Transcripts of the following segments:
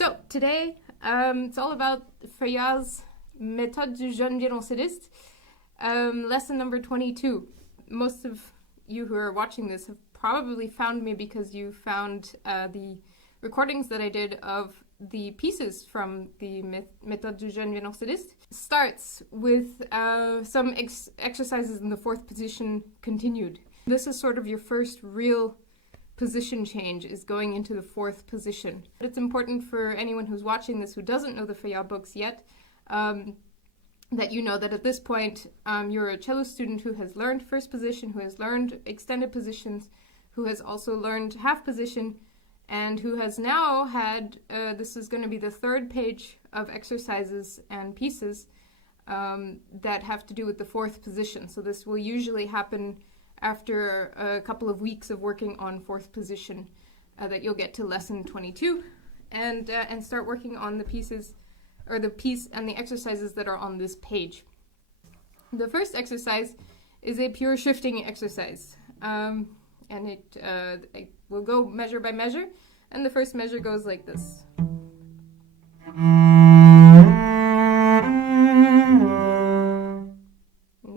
So today, it's all about Feuillard's Methode du Jeune Violoncelliste, lesson number 22. Most of you who are watching this have probably found me because you found the recordings that I did of the pieces from the Methode du Jeune Violoncelliste. Starts with some exercises in the fourth position continued. This is sort of your first real position change, is going into the fourth position. It's important for anyone who's watching this who doesn't know the Feuillard books yet, that you know that at this point you're a cello student who has learned first position, who has learned extended positions, who has also learned half position, and who has now had, this is going to be the third page of exercises and pieces that have to do with the fourth position. So this will usually happen after a couple of weeks of working on fourth position, that you'll get to lesson 22 and start working on the pieces, or the piece and the exercises that are on this page. The first exercise is a pure shifting exercise, and it will go measure by measure, and the first measure goes like this. And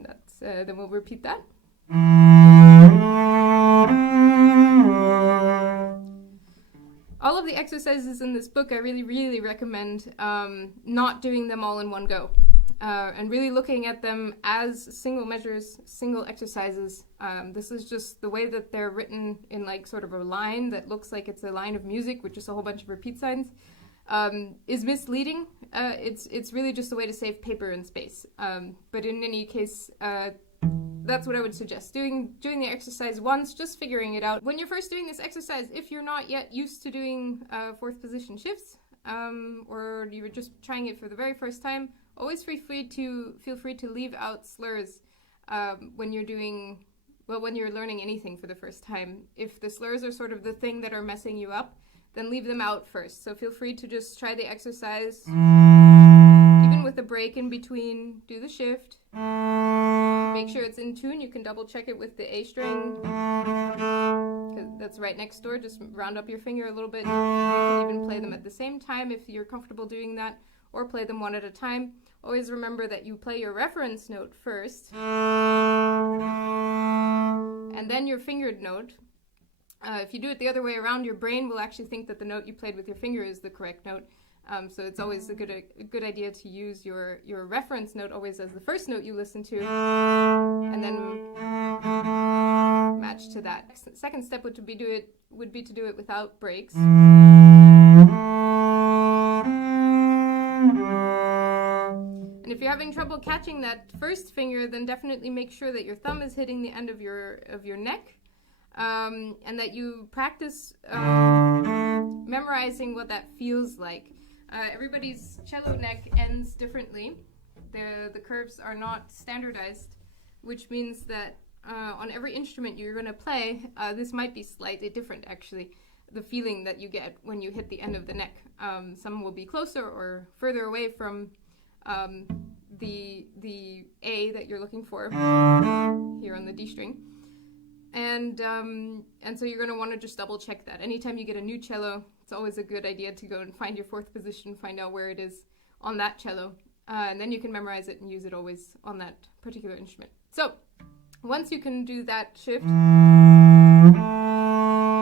that's, then we'll repeat that. All of the exercises in this book, I really recommend not doing them all in one go, and really looking at them as single measures, single exercises. This is just the way that they're written in like sort of a line that looks like it's a line of music with just a whole bunch of repeat signs, is misleading. It's really just a way to save paper and space. But in any case, that's what I would suggest. Doing the exercise once, just figuring it out. When you're first doing this exercise, if you're not yet used to doing fourth position shifts, or you were just trying it for the very first time, always feel free to leave out slurs when you're learning anything for the first time. If the slurs are sort of the thing that are messing you up, then leave them out first. So feel free to just try the exercise, even with a break in between. Do the shift. Make sure it's in tune. You can double check it with the A string, because that's right next door. Just round up your finger a little bit. You can even play them at the same time if you're comfortable doing that, or play them one at a time. Always remember that you play your reference note first, and then your fingered note. If you do it the other way around, your brain will actually think that the note you played with your finger is the correct note. So it's always a good idea to use your reference note always as the first note you listen to, and then match to that. Second step would be to do it without breaks. And if you're having trouble catching that first finger, then definitely make sure that your thumb is hitting the end of your neck, and that you practice memorizing what that feels like. Everybody's cello neck ends differently. The curves are not standardized, which means that on every instrument you're going to play, this might be slightly different actually, the feeling that you get when you hit the end of the neck. Some will be closer or further away from the A that you're looking for here on the D string. And so you're going to want to just double check that. Anytime you get a new cello, it's always a good idea to go and find your fourth position, find out where it is on that cello, and then you can memorize it and use it always on that particular instrument. So once you can do that shift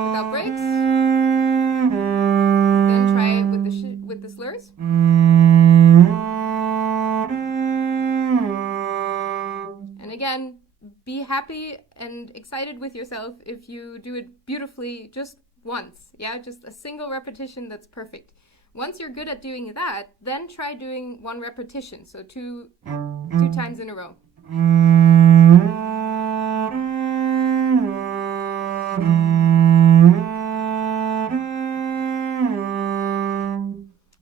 without breaks, then try it with the slurs. And again, be happy and excited with yourself if you do it beautifully just once. Yeah, just a single repetition, that's perfect. Once you're good at doing that, then try doing one repetition, so two times in a row.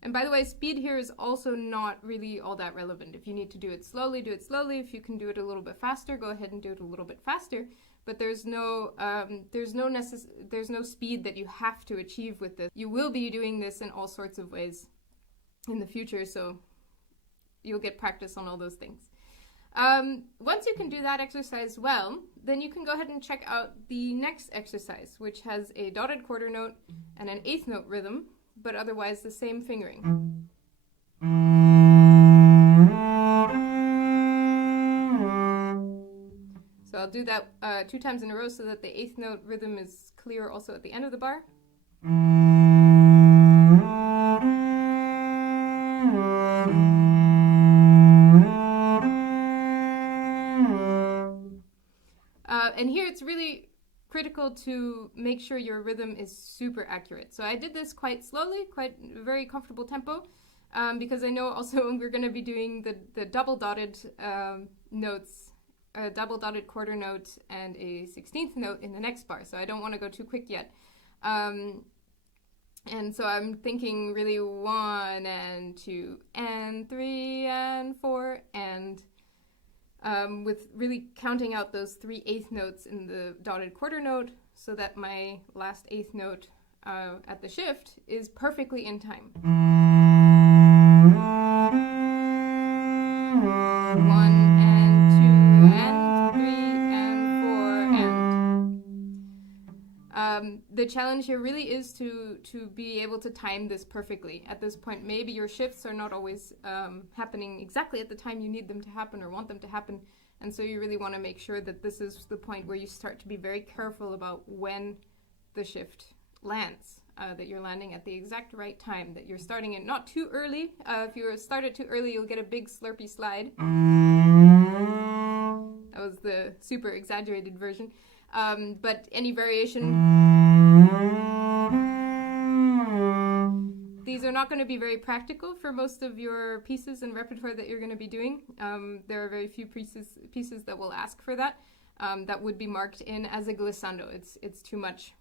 And by the way, speed here is also not really all that relevant. If you need to do it slowly, do it slowly. If you can do it a little bit faster, go ahead and do it a little bit faster. But there's no speed that you have to achieve with this. You will be doing this in all sorts of ways in the future, so you'll get practice on all those things. Once you can do that exercise well, then you can go ahead and check out the next exercise, which has a dotted quarter note and an eighth note rhythm but otherwise the same fingering. So I'll do that 2 times in a row so that the 8th note rhythm is clear also at the end of the bar. And here it's really critical to make sure your rhythm is super accurate. So I did this quite slowly, quite very comfortable tempo, because I know also we're going to be doing the double dotted notes, a double dotted quarter note and a 16th note in the next bar. So I don't want to go too quick yet. And so I'm thinking really 1 and 2 and 3 and 4 and with really counting out those 3 8th notes in the dotted quarter note so that my last 8th note at the shift is perfectly in time. 1 and 2 and 3 and 4 and... the challenge here really is to be able to time this perfectly. At this point, maybe your shifts are not always happening exactly at the time you need them to happen or want them to happen, and so you really want to make sure that this is the point where you start to be very careful about when the shift lands, that you're landing at the exact right time, that you're starting it not too early. If you start it too early, you'll get a big slurpy slide. That was the super exaggerated version. But any variation, these are not going to be very practical for most of your pieces and repertoire that you're going to be doing. There are very few pieces that will ask for that. That would be marked in as a glissando. It's too much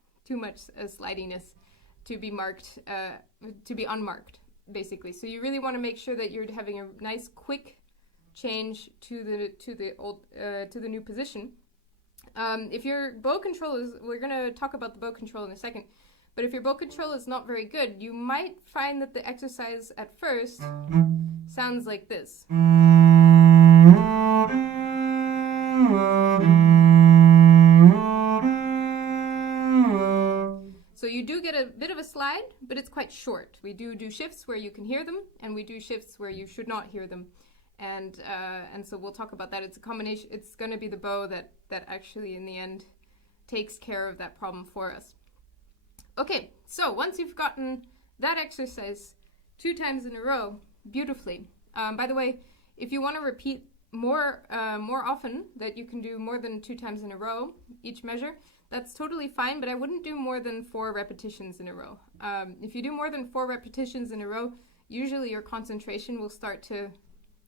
slidiness to be marked, to be unmarked, basically. So you really want to make sure that you're having a nice quick change to the new position. If your bow control is, we're going to talk about the bow control in a second, but if your bow control is not very good, you might find that the exercise at first sounds like this. So you do get a bit of a slide, but it's quite short. We do shifts where you can hear them, and we do shifts where you should not hear them. And so we'll talk about that. It's a combination. It's going to be the bow that actually in the end takes care of that problem for us. Okay, so once you've gotten that exercise 2 times in a row beautifully. By the way, if you want to repeat more often, that you can do more than 2 times in a row each measure, that's totally fine, but I wouldn't do more than 4 repetitions in a row. If you do more than 4 repetitions in a row, usually your concentration will start to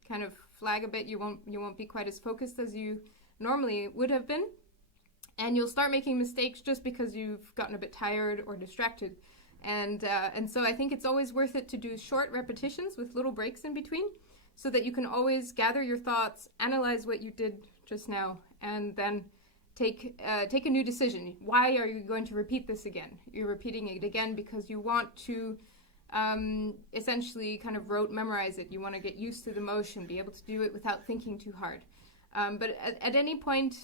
kind of flag a bit. You won't be quite as focused as you normally would have been, and you'll start making mistakes just because you've gotten a bit tired or distracted. And so I think it's always worth it to do short repetitions with little breaks in between, so that you can always gather your thoughts, analyze what you did just now, and then take a new decision. Why are you going to repeat this again? You're repeating it again because you want to essentially kind of rote memorize it. You want to get used to the motion, be able to do it without thinking too hard. But at any point,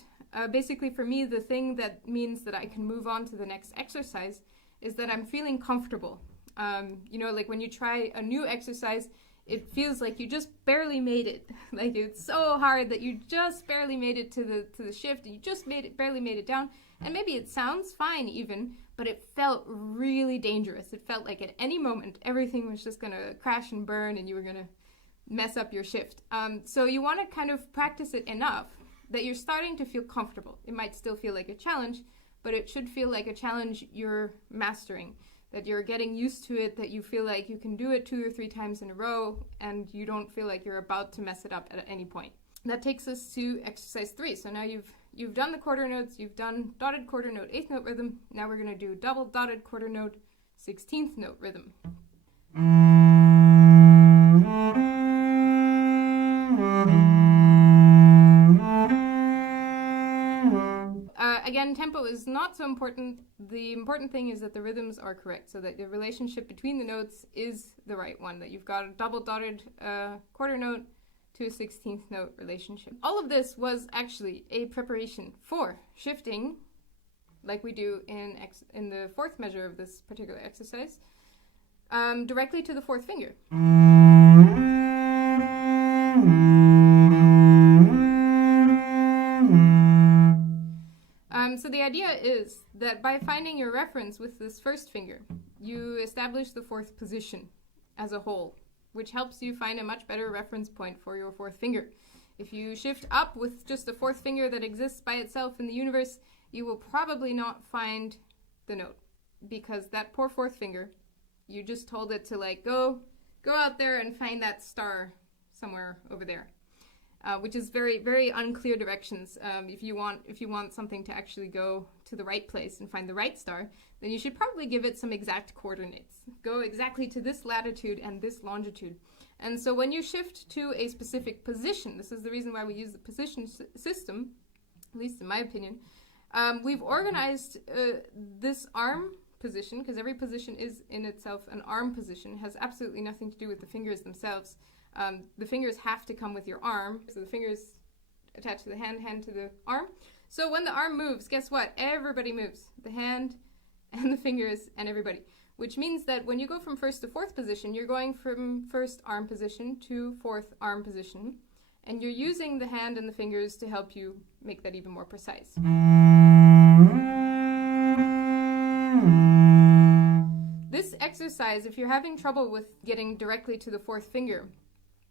basically for me, the thing that means that I can move on to the next exercise is that I'm feeling comfortable. Like when you try a new exercise, it feels like you just barely made it. Like it's so hard that you just barely made it to the shift, and you just barely made it down. And maybe it sounds fine even, but it felt really dangerous. It felt like at any moment everything was just gonna crash and burn, and you were gonna mess up your shift. So you want to kind of practice it enough that you're starting to feel comfortable. It might still feel like a challenge, but it should feel like a challenge you're mastering, that you're getting used to it, that you feel like you can do it 2 or 3 times in a row, and you don't feel like you're about to mess it up at any point. That takes us to exercise 3. So now you've done the quarter notes, you've done dotted quarter note, 8th note rhythm. Now we're going to do double dotted quarter note, 16th note rhythm. Again, tempo is not so important. The important thing is that the rhythms are correct, so that the relationship between the notes is the right one, that you've got a double dotted quarter note to a 16th note relationship. All of this was actually a preparation for shifting, like we do in the 4th measure of this particular exercise, directly to the fourth finger. So the idea is that by finding your reference with this first finger, you establish the fourth position as a whole, which helps you find a much better reference point for your fourth finger. If you shift up with just a fourth finger that exists by itself in the universe, you will probably not find the note, because that poor fourth finger, you just told it to like go out there and find that star somewhere over there. Which is very, very unclear directions. If you want something to actually go to the right place and find the right star, then you should probably give it some exact coordinates. Go exactly to this latitude and this longitude. And so when you shift to a specific position, this is the reason why we use the position system, at least in my opinion, we've organized this arm position, because every position is in itself an arm position. It has absolutely nothing to do with the fingers themselves. The fingers have to come with your arm. So the fingers attach to the hand to the arm. So when the arm moves, guess what? Everybody moves. The hand and the fingers and everybody. Which means that when you go from first to fourth position, you're going from first arm position to fourth arm position. And you're using the hand and the fingers to help you make that even more precise. This exercise, if you're having trouble with getting directly to the fourth finger,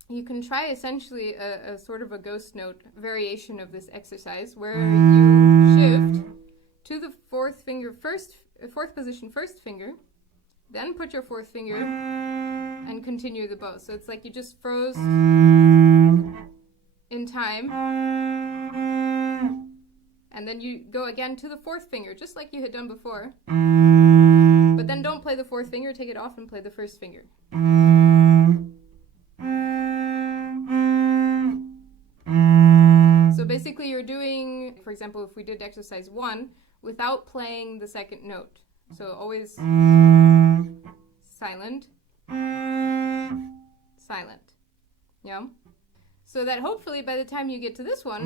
you can try essentially a sort of a ghost note variation of this exercise, where you shift to the fourth position first finger, then put your fourth finger and continue the bow. So it's like you just froze in time, and then you go again to the fourth finger, just like you had done before. But then don't play the fourth finger, take it off and play the first finger. So basically you're doing, for example, if we did exercise 1, without playing the second note. So always silent, silent. Yeah? So that hopefully by the time you get to this one,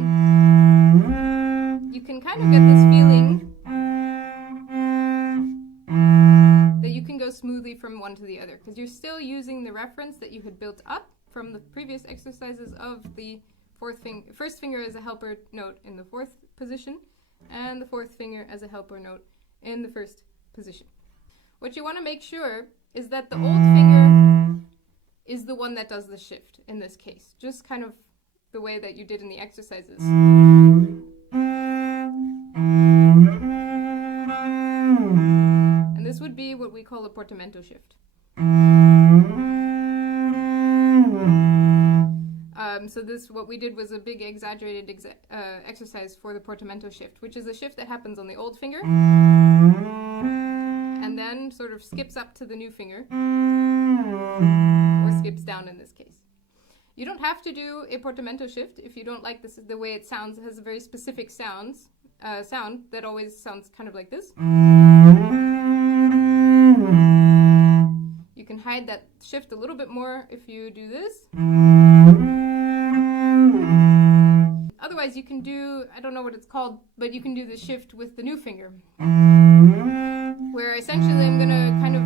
you can kind of get this feeling that you can go smoothly from one to the other, because you're still using the reference that you had built up from the previous exercises of the first finger as a helper note in the fourth position, and the fourth finger as a helper note in the first position. What you want to make sure is that the old finger is the one that does the shift in this case, just kind of the way that you did in the exercises. And this would be what we call a portamento shift. So what we did was a big exaggerated exercise for the portamento shift, which is a shift that happens on the old finger and then sort of skips up to the new finger, or skips down in this case. You don't have to do a portamento shift if you don't like the way it sounds. It has a very specific sound that always sounds kind of like this. You can hide that shift a little bit more if you do this. Otherwise you can do, I don't know what it's called, but you can do the shift with the new finger, where essentially I'm going to kind of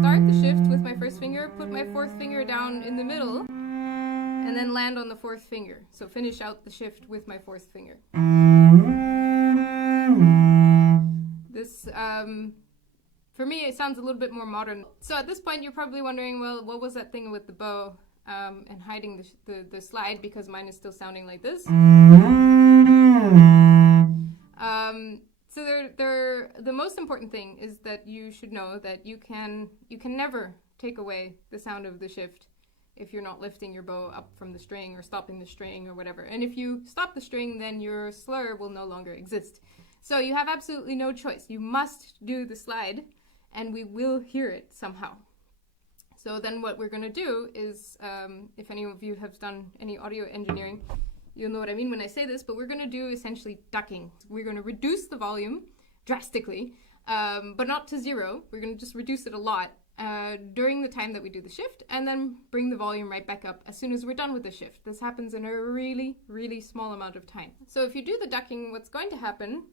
start the shift with my first finger, put my fourth finger down in the middle, and then land on the fourth finger. So finish out the shift with my fourth finger. This, for me, it sounds a little bit more modern. So at this point, you're probably wondering, well, what was that thing with the bow and hiding the slide, because mine is still sounding like this. So the most important thing is that you should know that you can never take away the sound of the shift if you're not lifting your bow up from the string or stopping the string or whatever. And if you stop the string, then your slur will no longer exist. So you have absolutely no choice. You must do the slide, and we will hear it somehow. So then what we're going to do is, if any of you have done any audio engineering, you'll know what I mean when I say this, but we're going to do essentially ducking. We're going to reduce the volume drastically, but not to zero. We're going to just reduce it a lot during the time that we do the shift, and then bring the volume right back up as soon as we're done with the shift. This happens in a really, really small amount of time. So if you do the ducking, what's going to happen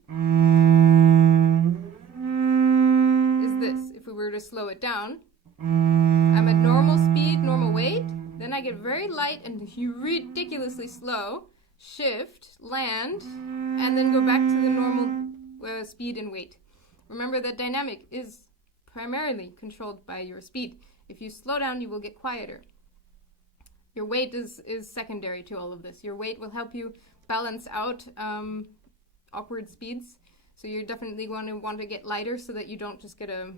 is this. If we were to slow it down, I'm at normal speed, normal weight. Then I get very light and ridiculously slow. Shift, land, and then go back to the normal speed and weight. Remember that dynamic is primarily controlled by your speed. If you slow down, you will get quieter. Your weight is secondary to all of this. Your weight will help you balance out awkward speeds. So you're definitely going to want to get lighter so that you don't just get a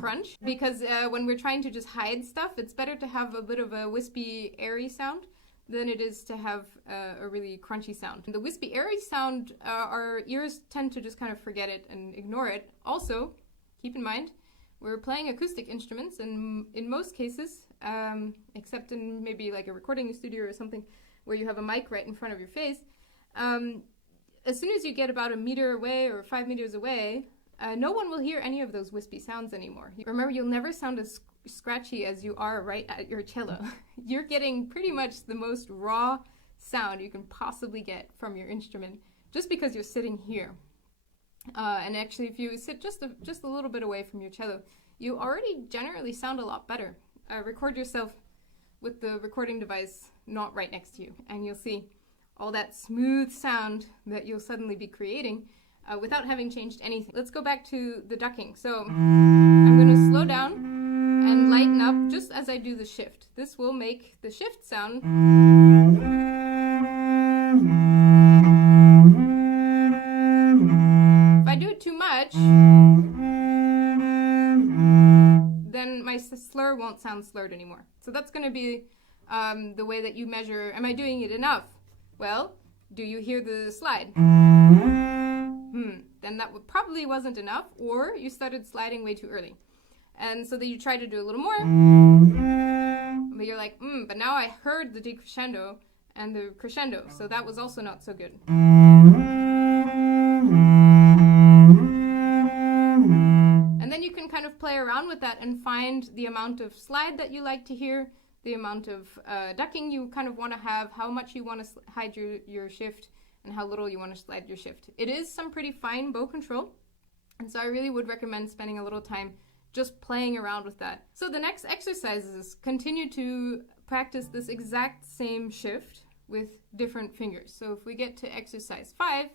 crunch. Because when we're trying to just hide stuff, it's better to have a bit of a wispy, airy sound than it is to have a really crunchy sound. The wispy, airy sound, our ears tend to just kind of forget it and ignore it. Also, keep in mind, we're playing acoustic instruments, and in most cases, except in maybe like a recording studio or something where you have a mic right in front of your face, as soon as you get about 1 meter away or 5 meters away, no one will hear any of those wispy sounds anymore. Remember, you'll never sound as scratchy as you are right at your cello. You're getting pretty much the most raw sound you can possibly get from your instrument just because you're sitting here. And actually, if you sit just a little bit away from your cello, you already generally sound a lot better. Record yourself with the recording device not right next to you, and you'll see all that smooth sound that you'll suddenly be creating without having changed anything. Let's go back to the ducking. So I'm going to slow down and lighten up just as I do the shift. This will make the shift sound. If I do it too much, then my slur won't sound slurred anymore. So that's going to be the way that you measure, am I doing it enough? Well, do you hear the slide? Then that probably wasn't enough, or you started sliding way too early. And so then you try to do a little more, but you're like, but now I heard the decrescendo and the crescendo, so that was also not so good. And then you can kind of play around with that and find the amount of slide that you like to hear, the amount of ducking you kind of want to have, how much you want to hide your shift, and how little you want to slide your shift. It is some pretty fine bow control, and so I really would recommend spending a little time just playing around with that. So the next exercises continue to practice this exact same shift with different fingers. So if we get to exercise 5,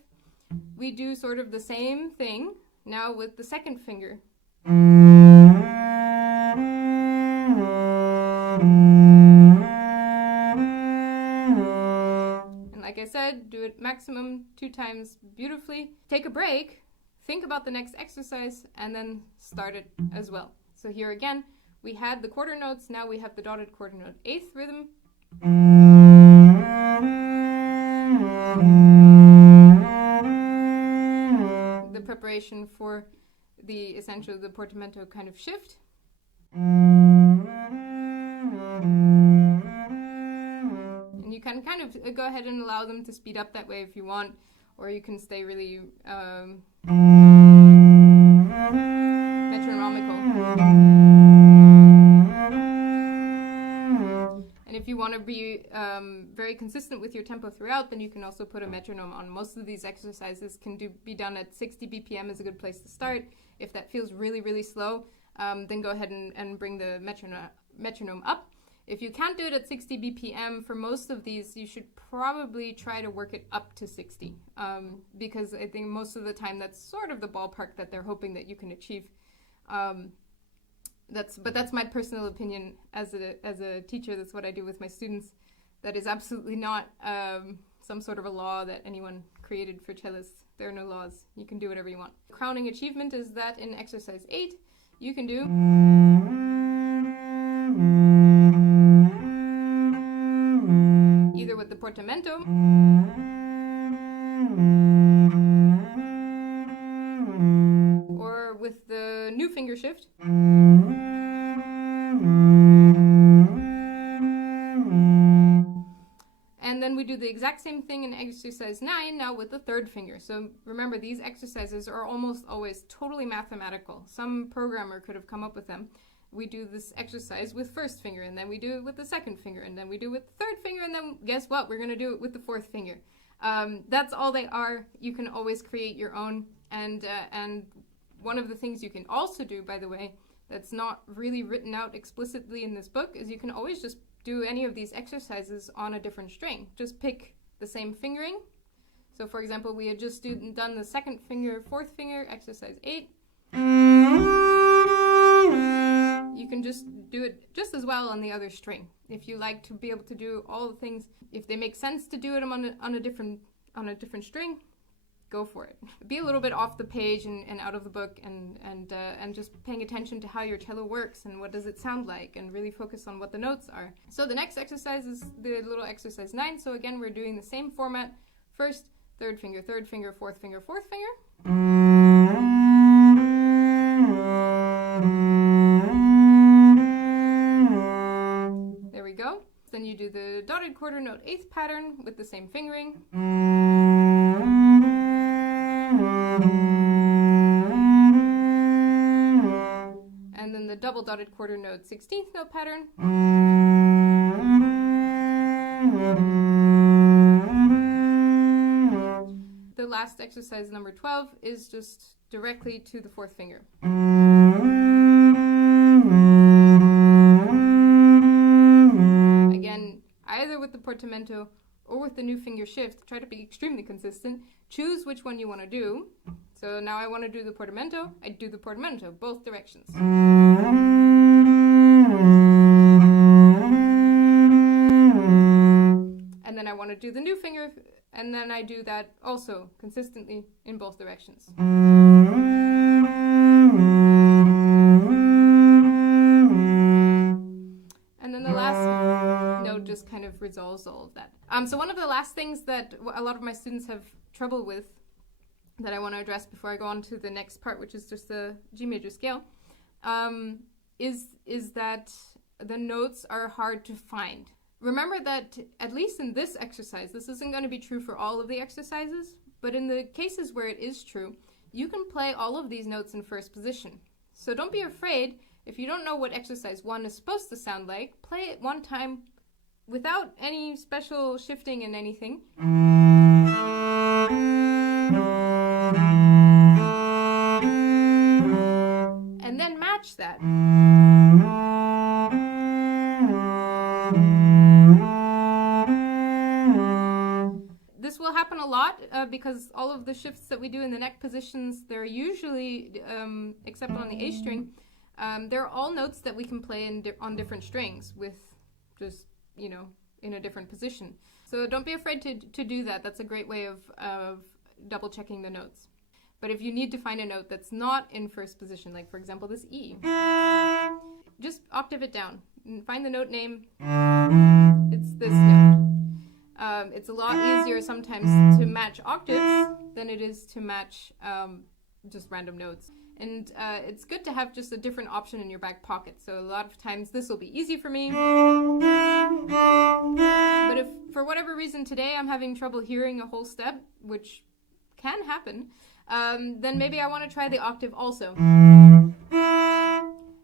we do sort of the same thing, now with the second finger. Like I said, do it maximum 2 times beautifully. Take a break, think about the next exercise, and then start it as well. So here again, we had the quarter notes, now we have the dotted quarter note 8th rhythm. The preparation for the essential, the portamento kind of shift. And you can kind of go ahead and allow them to speed up that way if you want, or you can stay really metronomical. And if you want to be very consistent with your tempo throughout, then you can also put a metronome on. Most of these exercises can be done at 60 BPM is a good place to start. If that feels really, really slow, then go ahead and bring the metronome up. If you can't do it at 60 BPM, for most of these, you should probably try to work it up to 60, because I think most of the time that's sort of the ballpark that they're hoping that you can achieve. But that's my personal opinion as a teacher. That's what I do with my students. That is absolutely not some sort of a law that anyone created for cellists. There are no laws. You can do whatever you want. Crowning achievement is that in exercise 8, you can do either with the portamento or with the new finger shift. And then we do the exact same thing in exercise 9, now with the third finger. So remember, these exercises are almost always totally mathematical. Some programmer could have come up with them. We do this exercise with first finger, and then we do it with the second finger, and then we do it with the third finger, and then guess what? We're going to do it with the fourth finger. That's all they are. You can always create your own, and One of the things you can also do, by the way, that's not really written out explicitly in this book, is you can always just do any of these exercises on a different string. Just pick the same fingering. So for example, we had just done the second finger, fourth finger, exercise 8. You can just do it just as well on the other string. If you like to be able to do all the things, if they make sense to do it on a different string, go for it. Be a little bit off the page and out of the book, and just paying attention to how your cello works and what does it sound like, and really focus on what the notes are. So the next exercise is the little exercise 9. So again, we're doing the same format. First, third finger, fourth finger, fourth finger. There we go. Then you do the dotted quarter note eighth pattern with the same fingering. And then the double dotted quarter note 16th note pattern. The last exercise, number 12, is just directly to the fourth finger. Again, either with the portamento or with the new finger shift, try to be extremely consistent. Choose which one you want to do. So now I want to do the portamento. I do the portamento, both directions. And then I want to do the new finger, and then I do that also consistently in both directions. And then the last note just kind of resolves all of that. So one of the last things that a lot of my students have trouble with, that I want to address before I go on to the next part, which is just the G major scale, is that the notes are hard to find. Remember that, at least in this exercise, this isn't going to be true for all of the exercises, but in the cases where it is true, you can play all of these notes in first position. So don't be afraid. If you don't know what exercise 1 is supposed to sound like, play it one time without any special shifting and anything. And then match that. This will happen a lot because all of the shifts that we do in the neck positions, they're usually, except on the A string, they're all notes that we can play on different strings with just, in a different position. So don't be afraid to do that. That's a great way of double checking the notes. But if you need to find a note that's not in first position, like for example this E, just octave it down. Find the note name. It's this note. It's a lot easier sometimes to match octaves than it is to match just random notes. And it's good to have just a different option in your back pocket. So a lot of times this will be easy for me. But if for whatever reason today I'm having trouble hearing a whole step, which can happen, then maybe I want to try the octave also.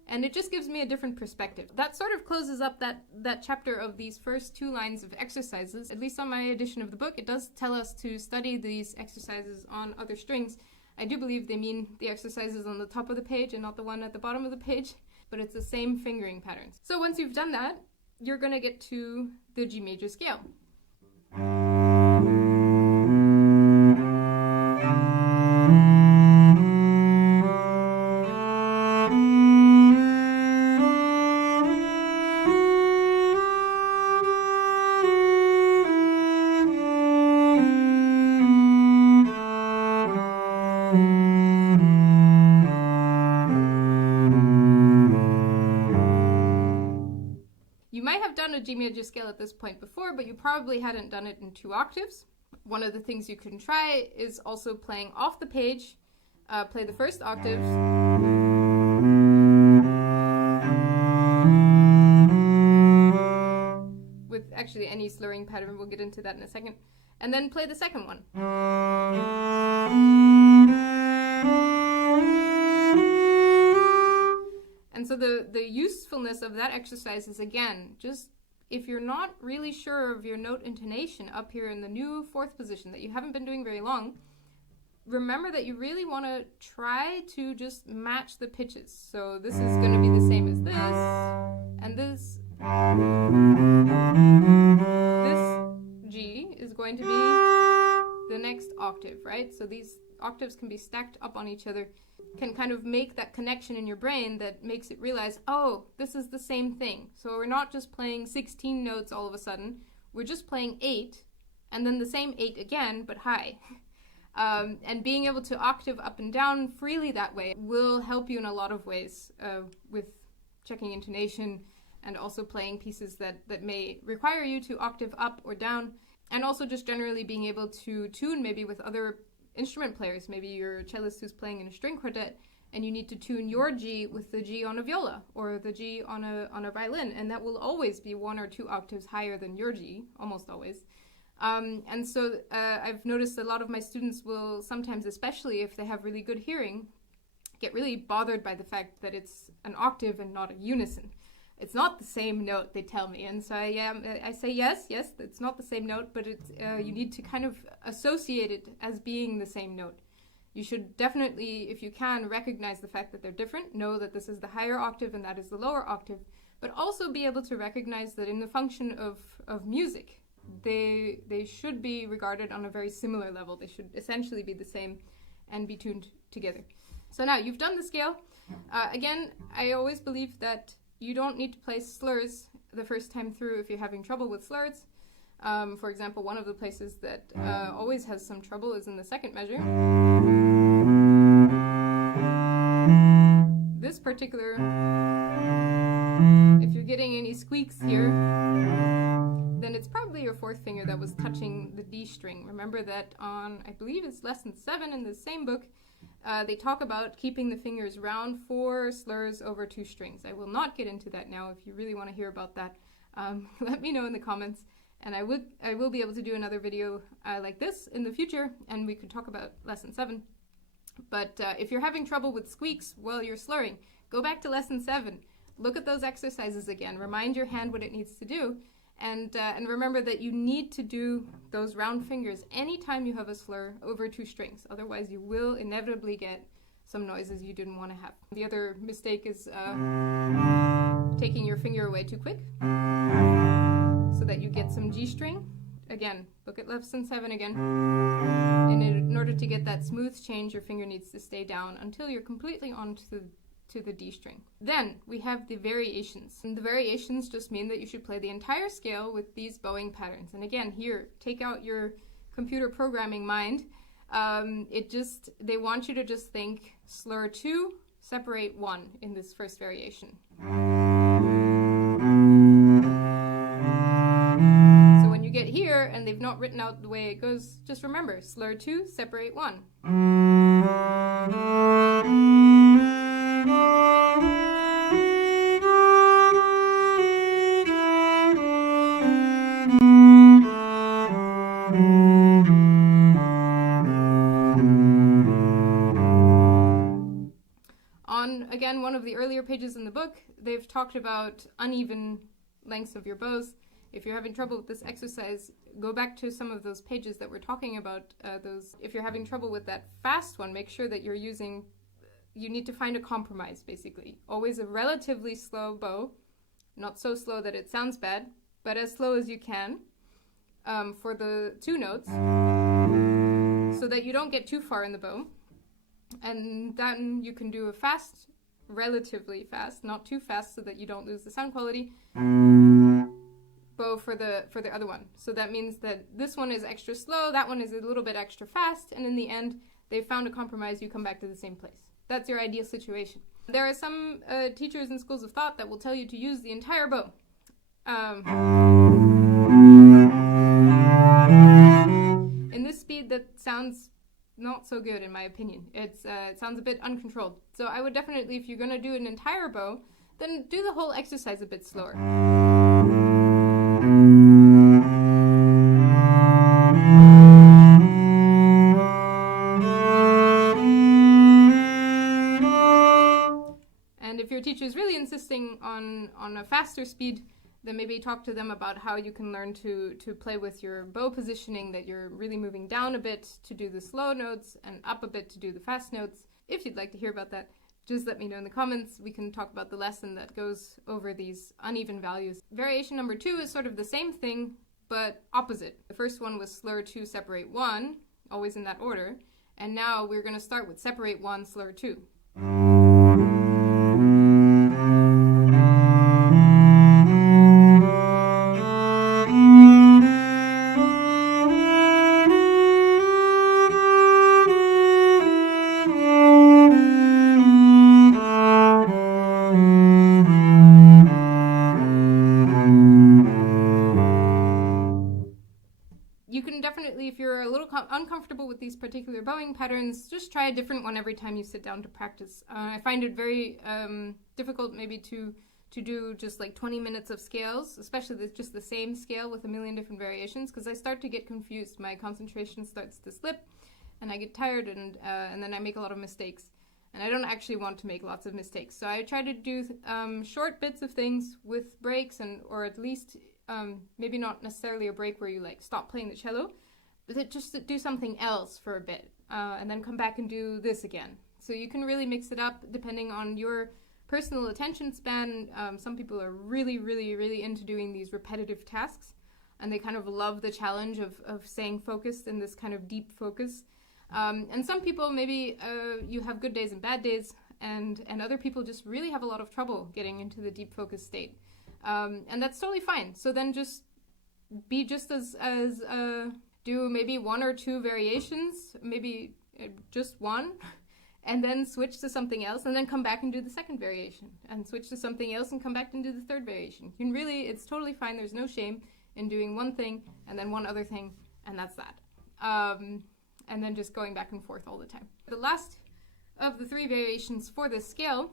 And it just gives me a different perspective. That sort of closes up that chapter of these first 2 lines of exercises. At least on my edition of the book, it does tell us to study these exercises on other strings. I do believe they mean the exercises on the top of the page and not the one at the bottom of the page, but it's the same fingering patterns. So once you've done that, you're going to get to the G major scale. You might have done a G major scale at this point before, but you probably hadn't done it in 2 octaves. One of the things you can try is also playing off the page. Play the first octave. With actually any slurring pattern, we'll get into that in a second. And then play the second one. And so the usefulness of that exercise is, again, just if you're not really sure of your note intonation up here in the new 4th position that you haven't been doing very long, remember that you really want to try to just match the pitches. So this is going to be the same as this, and this G is going to be the next octave, right? So these octaves can be stacked up on each other, can kind of make that connection in your brain that makes it realize, oh, this is the same thing. So we're not just playing 16 notes all of a sudden, we're just playing 8, and then the same 8 again, but high. And being able to octave up and down freely that way will help you in a lot of ways with checking intonation and also playing pieces that may require you to octave up or down, and also just generally being able to tune maybe with other instrument players. Maybe you're a cellist who's playing in a string quartet and you need to tune your G with the G on a viola or the G on a violin, and that will always be 1 or 2 octaves higher than your G, almost always. And so I've noticed a lot of my students will sometimes, especially if they have really good hearing, get really bothered by the fact that it's an octave and not a unison. It's not the same note, they tell me. And so I say yes, it's not the same note, but it's, you need to kind of associate it as being the same note. You should definitely, if you can, recognize the fact that they're different, know that this is the higher octave and that is the lower octave, but also be able to recognize that in the function of music, they should be regarded on a very similar level. They should essentially be the same and be tuned together. So now you've done the scale. Again, I always believe that you don't need to play slurs the first time through if you're having trouble with slurs. For example, one of the places that always has some trouble is in the second measure. This particular, if you're getting any squeaks here, then it's probably your 4th finger that was touching the D string. Remember that on, I believe it's lesson 7 in the same book, they talk about keeping the fingers round for slurs over 2 strings. I will not get into that now. If you really want to hear about that, let me know in the comments, and I will be able to do another video like this in the future, and we could talk about lesson 7. But if you're having trouble with squeaks while you're slurring, go back to lesson 7. Look at those exercises again. Remind your hand what it needs to do. And remember that you need to do those round fingers anytime you have a slur over 2 strings. Otherwise, you will inevitably get some noises you didn't want to have. The other mistake is taking your finger away too quick so that you get some G string. Again, look at lesson 7 again. And in order to get that smooth change, your finger needs to stay down until you're completely onto the D string. Then we have the variations. And the variations just mean that you should play the entire scale with these bowing patterns. And again, here, take out your computer programming mind. They want you to just think slur 2, separate 1 in this first variation. So when you get here and they've not written out the way it goes, just remember, slur 2, separate 1. Again, one of the earlier pages in the book, they've talked about uneven lengths of your bows. If you're having trouble with this exercise, go back to some of those pages that we're talking about those. If you're having trouble with that fast one, make sure that you need to find a compromise, basically. Always a relatively slow bow, not so slow that it sounds bad, but as slow as you can for the 2 notes, so that you don't get too far in the bow. And then you can do a fast, relatively fast, not too fast so that you don't lose the sound quality, bow for the other one. So that means that this one is extra slow, that one is a little bit extra fast, and in the end, they've found a compromise, you come back to the same place. That's your ideal situation. There are some teachers and schools of thought that will tell you to use the entire bow. In this speed, that sounds not so good in my opinion. It sounds a bit uncontrolled. So I would definitely, if you're going to do an entire bow, then do the whole exercise a bit slower. And if your teacher is really insisting on a faster speed, then maybe talk to them about how you can learn to play with your bow positioning, that you're really moving down a bit to do the slow notes and up a bit to do the fast notes. If you'd like to hear about that, just let me know in the comments. We can talk about the lesson that goes over these uneven values. Variation number 2 is sort of the same thing, but opposite. The first one was slur 2, separate 1, always in that order. And now we're going to start with separate 1, slur 2. You can definitely, if you're a little uncomfortable with these particular bowing patterns, just try a different one every time you sit down to practice. I find it very difficult maybe to do just like 20 minutes of scales, especially just the same scale with a million different variations, because I start to get confused. My concentration starts to slip, and I get tired, and then I make a lot of mistakes. And I don't actually want to make lots of mistakes. So I try to do short bits of things with breaks, or at least maybe not necessarily a break where you like stop playing the cello, but just to do something else for a bit, and then come back and do this again. So you can really mix it up depending on your personal attention span. Some people are really, really, really into doing these repetitive tasks, and they kind of love the challenge of staying focused in this kind of deep focus. And some people, maybe you have good days and bad days, and other people just really have a lot of trouble getting into the deep focus state. And that's totally fine. So then just be just as do maybe 1 or 2 variations, maybe just one, and then switch to something else, and then come back and do the second variation, and switch to something else and come back and do the third variation. You can really, it's totally fine. There's no shame in doing one thing and then one other thing, and that's that. And then just going back and forth all the time. The last of the 3 variations for this scale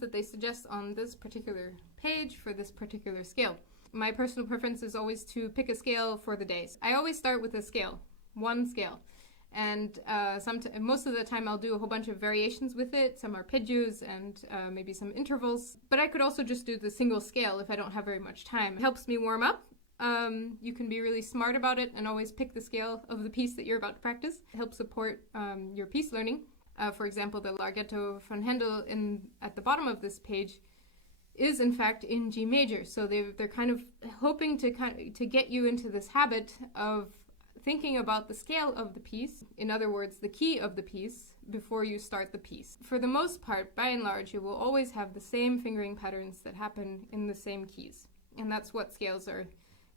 that they suggest on this particular page for this particular scale. My personal preference is always to pick a scale for the days. I always start with a scale, one scale, and most of the time I'll do a whole bunch of variations with it. Some arpeggios and maybe some intervals, but I could also just do the single scale if I don't have very much time. It helps me warm up. You can be really smart about it and always pick the scale of the piece that you're about to practice. It helps support your piece learning. For example, the Larghetto von Händel at the bottom of this page is in fact in G major. So they're kind of hoping to get you into this habit of thinking about the scale of the piece, in other words, the key of the piece, before you start the piece. For the most part, by and large, you will always have the same fingering patterns that happen in the same keys. And that's what scales are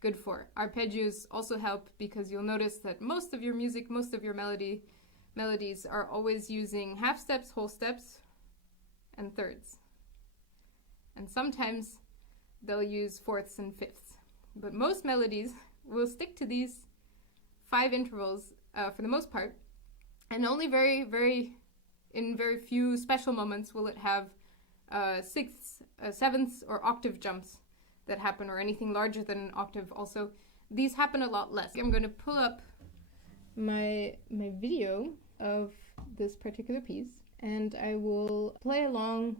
good for. Arpeggios also help because you'll notice that most of your music, most of your melodies are always using half steps, whole steps, and thirds. And sometimes they'll use fourths and fifths. But most melodies will stick to these 5 intervals for the most part, and only in very few special moments will it have sixths, sevenths, or octave jumps that happen, or anything larger than an octave also. These happen a lot less. I'm going to pull up my video of this particular piece, and I will play along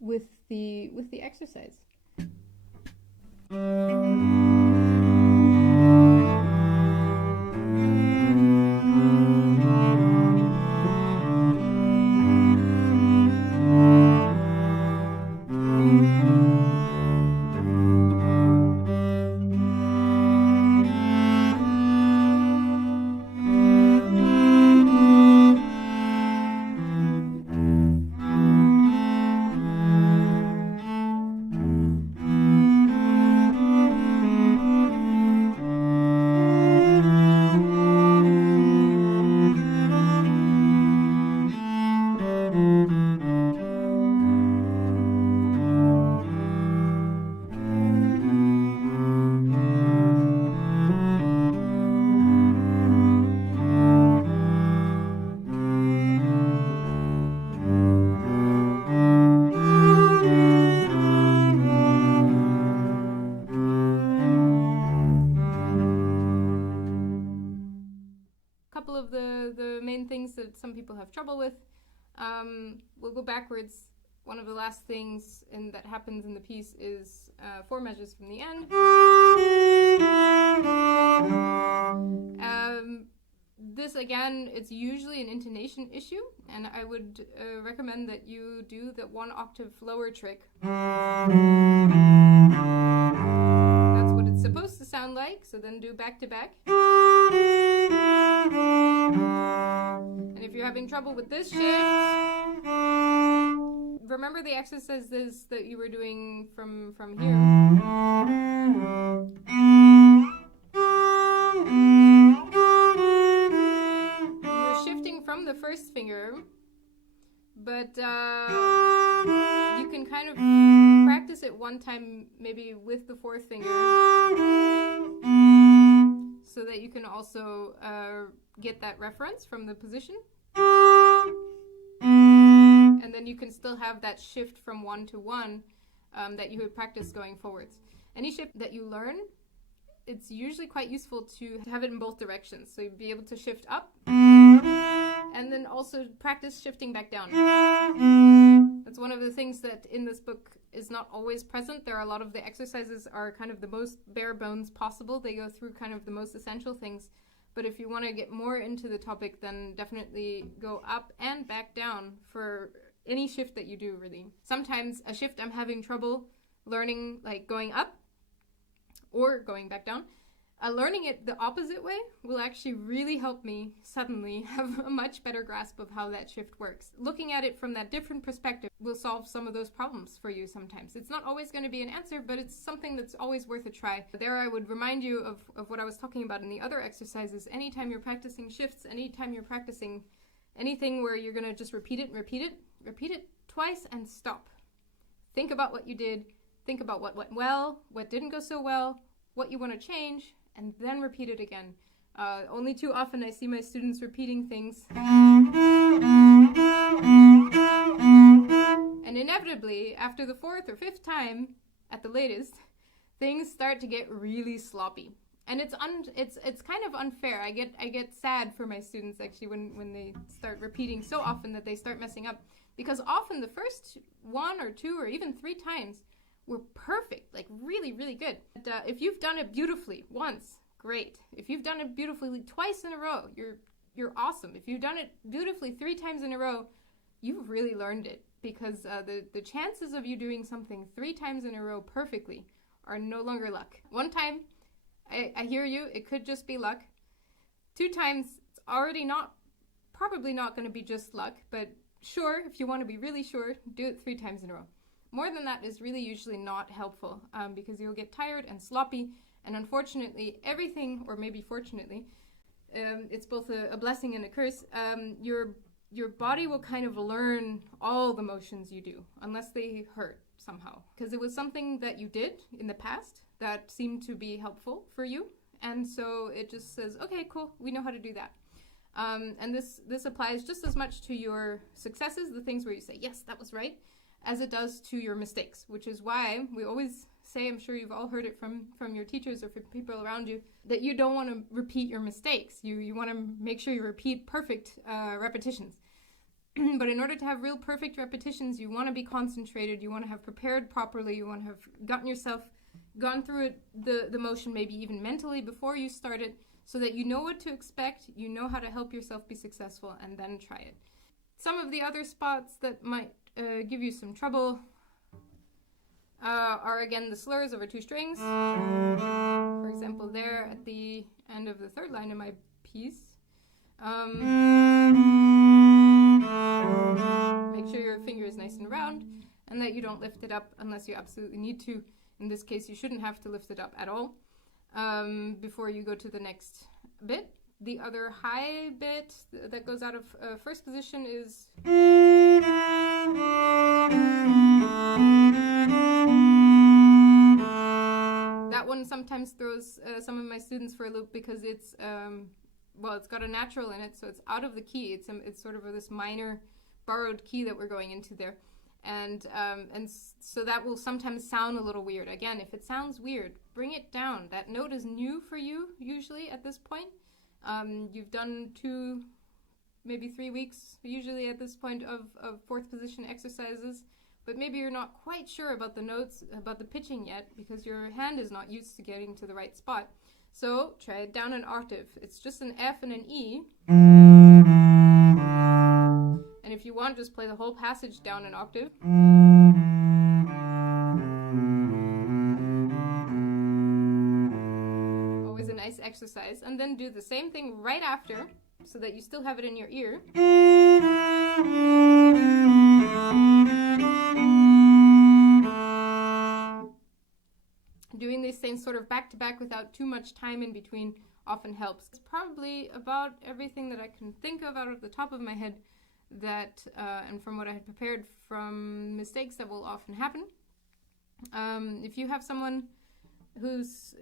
with the exercise. of the main things that some people have trouble with. We'll go backwards. One of the last things that happens in the piece is 4 measures from the end. This, again, it's usually an intonation issue, and I would recommend that you do the 1 octave lower trick. That's what it's supposed to sound like, so then do back to back. And if you're having trouble with this shift, remember the exercises that you were doing from here. You're shifting from the first finger, but you can kind of practice it one time, maybe with the 4th finger, so that you can also get that reference from the position. And then you can still have that shift from 1 to 1 that you would practice going forwards. Any shift that you learn, it's usually quite useful to have it in both directions. So you'd be able to shift up and then also practice shifting back down. That's one of the things that in this book is not always present. There are a lot of the exercises are kind of the most bare bones possible. They go through kind of the most essential things. But if you want to get more into the topic, then definitely go up and back down for any shift that you do, really. Sometimes a shift I'm having trouble learning, like going up or going back down. Learning it the opposite way will actually really help me suddenly have a much better grasp of how that shift works. Looking at it from that different perspective will solve some of those problems for you sometimes. It's not always going to be an answer, but it's something that's always worth a try. There I would remind you of what I was talking about in the other exercises. Anytime you're practicing shifts, anytime you're practicing anything where you're going to just repeat it twice and stop. Think about what you did. Think about what went well, what didn't go so well, what you want to change, and then repeat it again. Only too often I see my students repeating things. And inevitably, after the 4th or 5th time, at the latest, things start to get really sloppy. And it's kind of unfair. I get sad for my students actually when they start repeating so often that they start messing up. Because often the first 1 or 2 or even 3 times were perfect, like really, really good. But, if you've done it beautifully once, great. If you've done it beautifully twice in a row, you're awesome. If you've done it beautifully 3 times in a row, you've really learned it, because the chances of you doing something 3 times in a row perfectly are no longer luck. 1 time, I hear you, it could just be luck. 2 times, it's already probably not going to be just luck, but sure, if you want to be really sure, do it 3 times in a row. More than that is really usually not helpful, because you'll get tired and sloppy, and unfortunately everything, or maybe fortunately, it's both a blessing and a curse, your body will kind of learn all the motions you do, unless they hurt somehow, because it was something that you did in the past that seemed to be helpful for you, and so it just says, okay, cool, we know how to do that. And this applies just as much to your successes, the things where you say, yes, that was right, as it does to your mistakes, which is why we always say, I'm sure you've all heard it from your teachers or from people around you, that you don't want to repeat your mistakes. You want to make sure you repeat perfect repetitions. But in order to have real perfect repetitions, you want to be concentrated, you want to have prepared properly, you want to have gone through it, the motion maybe even mentally before you start it, so that you know what to expect, you know how to help yourself be successful, and then try it. Some of the other spots that might give you some trouble are again the slurs over 2 strings. For example, there at the end of the 3rd line in my piece. Make sure your finger is nice and round and that you don't lift it up unless you absolutely need to. In this case, you shouldn't have to lift it up at all before you go to the next bit. The other high bit that goes out of first position is that one sometimes throws some of my students for a loop, because it's it's got a natural in it, so it's out of the key. It's sort of this minor borrowed key that we're going into there, and so that will sometimes sound a little weird. Again, if it sounds weird, bring it down. That note is new for you usually at this point. You've done 2, maybe 3 weeks, usually at this point, of fourth position exercises, but maybe you're not quite sure about the notes, about the pitching yet, because your hand is not used to getting to the right spot. So try it down an octave. It's just an F and an E. And if you want, just play the whole passage down an octave. Always a nice exercise. And then do the same thing right after, so that you still have it in your ear. Doing these things sort of back to back without too much time in between often helps. It's probably about everything that I can think of out of the top of my head that, and from what I had prepared from mistakes that will often happen. If you have someone who's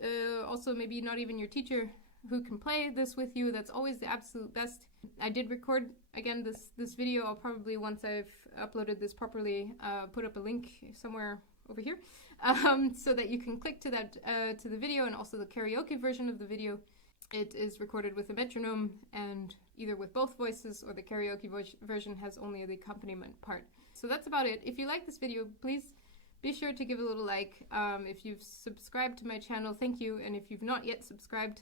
also maybe not even your teacher who can play this with you, that's always the absolute best. I did record, again, this video. I'll probably, once I've uploaded this properly, put up a link somewhere over here, so that you can click to that to the video, and also the karaoke version of the video. It is recorded with a metronome, and either with both voices, or the karaoke version has only the accompaniment part. So that's about it. If you like this video, please be sure to give a little like. If you've subscribed to my channel, thank you, and if you've not yet subscribed,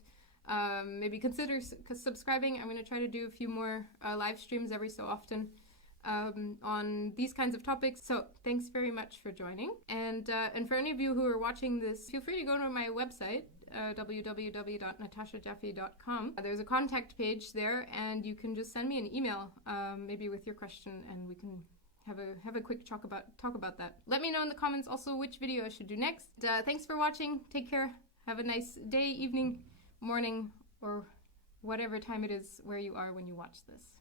maybe consider subscribing. I'm going to try to do a few more live streams every so often on these kinds of topics. So thanks very much for joining. And for any of you who are watching this, feel free to go to my website, www.natashajaffe.com. There's a contact page there, and you can just send me an email, maybe with your question, and we can have a quick talk about that. Let me know in the comments also which video I should do next. Thanks for watching. Take care. Have a nice day, evening, morning, or whatever time it is where you are when you watch this.